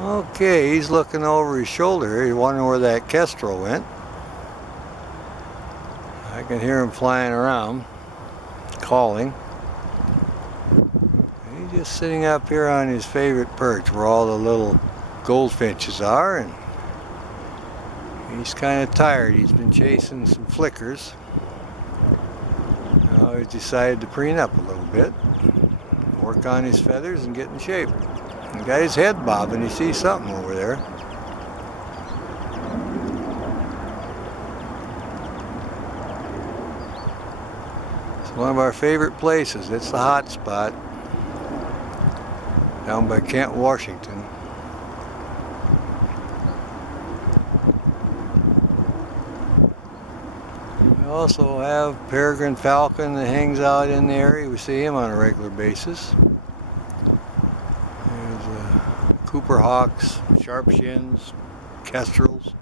Okay, he's looking over his shoulder here. He's wondering where that kestrel went. I can hear him flying around, calling. He's just sitting up here on his favorite perch where all the little goldfinches are, and he's kind of tired. He's been chasing some flickers. Now he's decided to preen up a little bit, work on his feathers and get in shape. He got his head bobbing. He sees something over there. It's one of our favorite places. It's the hot spot down by Kent, Washington. We also have peregrine falcon that hangs out in the area. We see him on a regular basis. Cooper hawks, sharp shins, kestrels.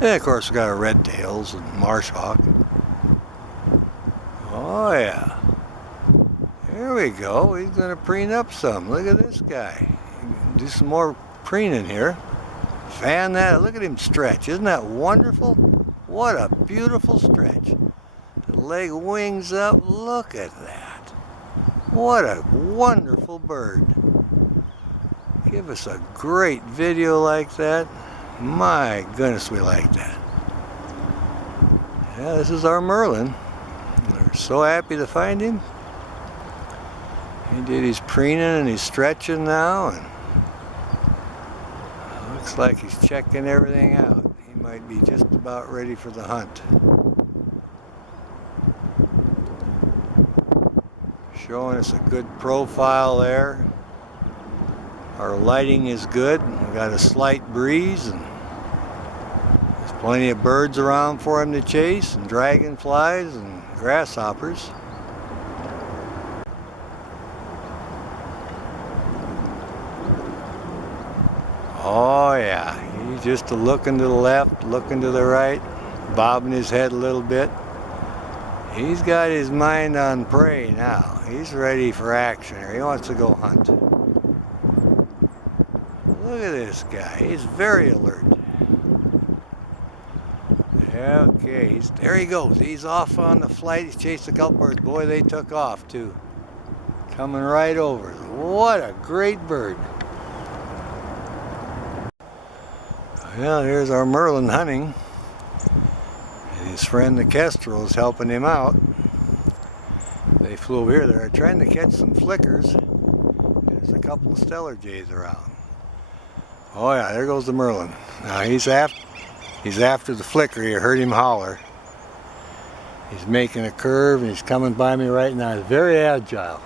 And of course we got our red tails and marsh hawk. Oh yeah. There we go. He's gonna preen up some. Look at this guy. Do some more preening here. Fan that. Look at him stretch. Isn't that wonderful? What a beautiful stretch. The leg wings up. Look at that. What a wonderful bird. Give us a great video like that. My goodness, we like that. Yeah, this is our Merlin. We're so happy to find him. He did his preening and he's stretching now, and looks like he's checking everything out. He might be just about ready for the hunt. Showing us a good profile there. Our lighting is good. We got a slight breeze, and there's plenty of birds around for him to chase, and dragonflies and grasshoppers. Oh yeah, he's just looking to the left, looking to the right, bobbing his head a little bit. He's got his mind on prey now. He's ready for action here. He wants to go hunt. Look at this guy. He's very alert. Okay, there he goes. He's off on the flight. He's chased a couple birds. Boy, they took off too. Coming right over. What a great bird. Well, here's our Merlin hunting. And his friend the kestrel is helping him out. They flew over here. They're trying to catch some flickers. There's a couple of stellar jays around. Oh yeah, there goes the Merlin. Now he's after the flicker. You heard him holler. He's making a curve and he's coming by me right now. He's very agile.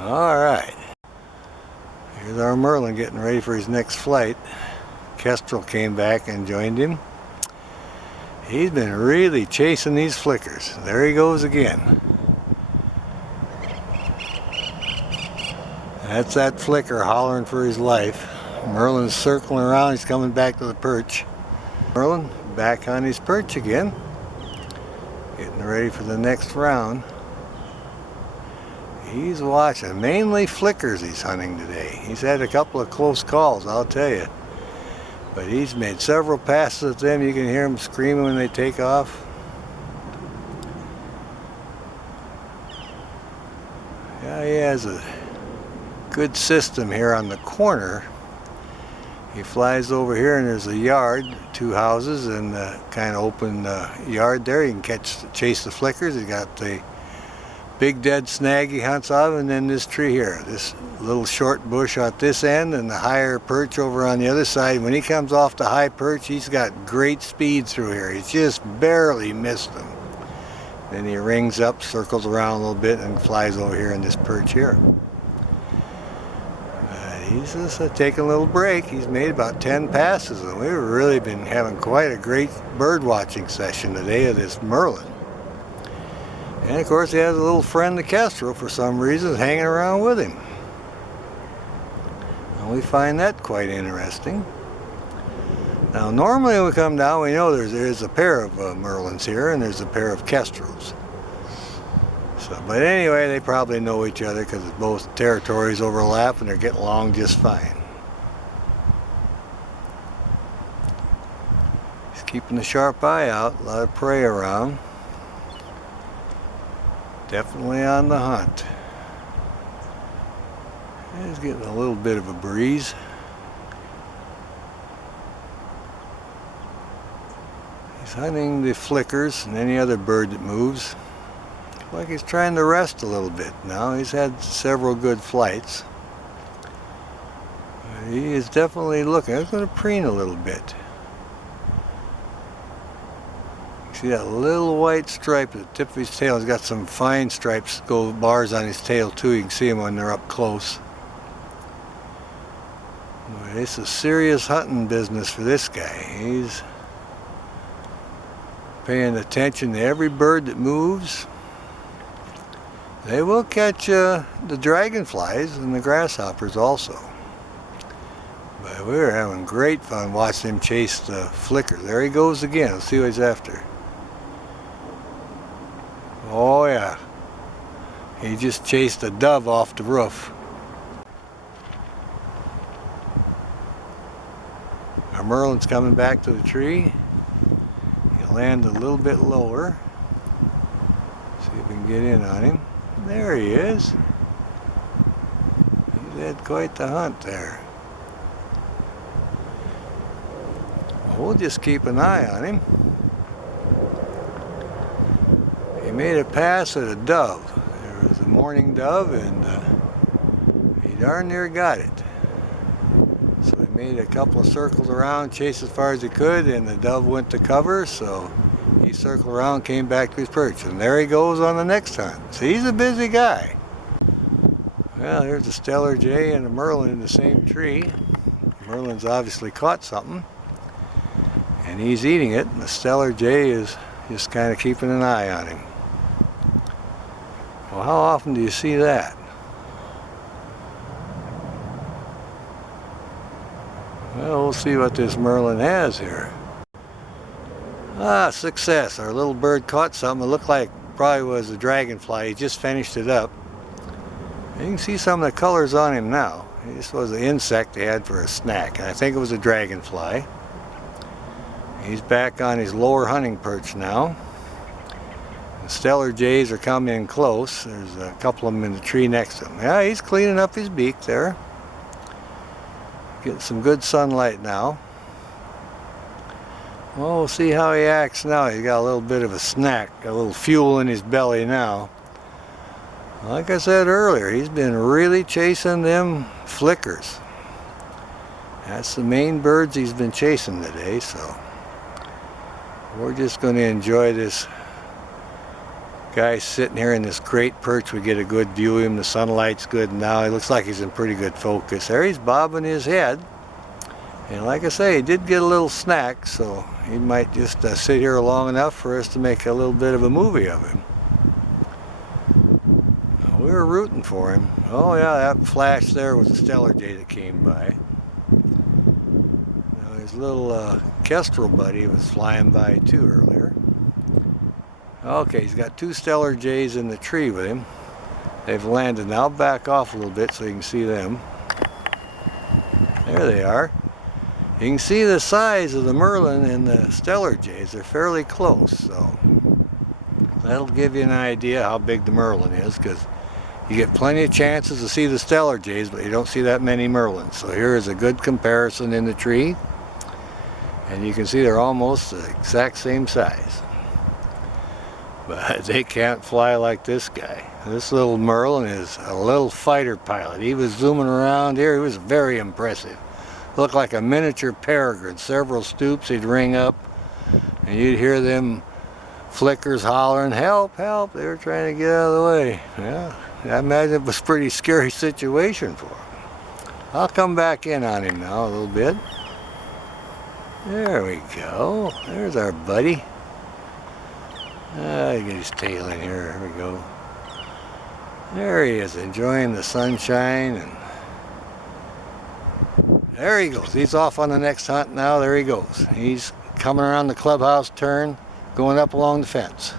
All right. Here's our Merlin getting ready for his next flight. Kestrel came back and joined him. He's been really chasing these flickers. There he goes again. That's that flicker hollering for his life. Merlin's circling around. He's coming back to the perch. Merlin back on his perch again. Getting ready for the next round. He's watching. Mainly flickers he's hunting today. He's had a couple of close calls, I'll tell you. But he's made several passes at them. You can hear them screaming when they take off. Yeah, he has a good system here on the corner. He flies over here and there's a yard, 2 houses, and a kind of open yard there. You can chase the flickers. He's got the big dead snag he hunts out of, and then this tree here, this little short bush at this end and the higher perch over on the other side. When he comes off the high perch, he's got great speed through here. He's just barely missed them. Then he rings up, circles around a little bit, and flies over here in this perch here. He's just taking a little break. He's made about 10 passes, and we've really been having quite a great bird watching session today of this Merlin. And of course he has a little friend, the kestrel, for some reason, hanging around with him. And we find that quite interesting. Now normally when we come down, we know there's a pair of Merlins here, and there's a pair of kestrels. So, but anyway, they probably know each other because both territories overlap and they're getting along just fine. He's keeping a sharp eye out, a lot of prey around. Definitely on the hunt. He's getting a little bit of a breeze. He's hunting the flickers and any other bird that moves. Looks like he's trying to rest a little bit now. He's had several good flights. He is definitely looking. He's going to preen a little bit. See that little white stripe at the tip of his tail? He's got some fine stripes, bars on his tail too. You can see them when they're up close. Boy, it's a serious hunting business for this guy. He's paying attention to every bird that moves. They will catch the dragonflies and the grasshoppers also. But we were having great fun watching him chase the flicker. There he goes again. Let's see what he's after. Oh yeah, he just chased a dove off the roof. Our Merlin's coming back to the tree. He'll land a little bit lower. See if we can get in on him. There he is. He's had quite the hunt there. Well, we'll just keep an eye on him. He made a pass at a dove. There was a mourning dove and he darn near got it. So he made a couple of circles around, chased as far as he could, and the dove went to cover, so he circled around, came back to his perch, and there he goes on the next hunt. So he's a busy guy. Well, here's a stellar jay and a Merlin in the same tree. Merlin's obviously caught something, and he's eating it, and the stellar jay is just kind of keeping an eye on him. Well, how often do you see that? Well, we'll see what this Merlin has here. Ah, success. Our little bird caught something. It looked like probably was a dragonfly. He just finished it up. And you can see some of the colors on him now. This was an insect they had for a snack, and I think it was a dragonfly. He's back on his lower hunting perch now. The stellar jays are coming in close. There's a couple of them in the tree next to him. Yeah, he's cleaning up his beak there. Getting some good sunlight now. Well, we'll see how he acts now. He's got a little bit of a snack, a little fuel in his belly now. Like I said earlier, he's been really chasing them flickers. That's the main birds he's been chasing today, so we're just going to enjoy this guy sitting here in this great perch. We get a good view of him. The sunlight's good now. He looks like he's in pretty good focus. There he's bobbing his head. And like I say, he did get a little snack, so he might just sit here long enough for us to make a little bit of a movie of him. We were rooting for him. Oh yeah, that flash there was a stellar jay that came by. Now his little kestrel buddy was flying by too earlier. Okay, he's got two stellar jays in the tree with him. They've landed. Now back off a little bit so you can see them. There they are. You can see the size of the Merlin and the stellar jays. They're fairly close, so that'll give you an idea how big the Merlin is, because you get plenty of chances to see the stellar jays, but you don't see that many Merlins. So here is a good comparison in the tree, and you can see they're almost the exact same size. But they can't fly like this guy. This little Merlin is a little fighter pilot. He was zooming around here. He was very impressive. Looked like a miniature peregrine. Several stoops he'd ring up, and you'd hear them flickers hollering, "Help, help!" They were trying to get out of the way. Yeah, I imagine it was a pretty scary situation for him. I'll come back in on him now a little bit. There we go. There's our buddy. Get his tail in here. There we go. There he is, enjoying the sunshine, and there he goes. He's off on the next hunt now. There he goes. He's coming around the clubhouse turn, going up along the fence.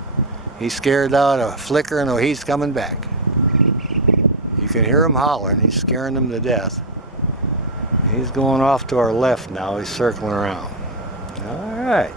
He's scared out of flickering, or he's coming back. You can hear him hollering. He's scaring them to death. He's going off to our left now. He's circling around. All right.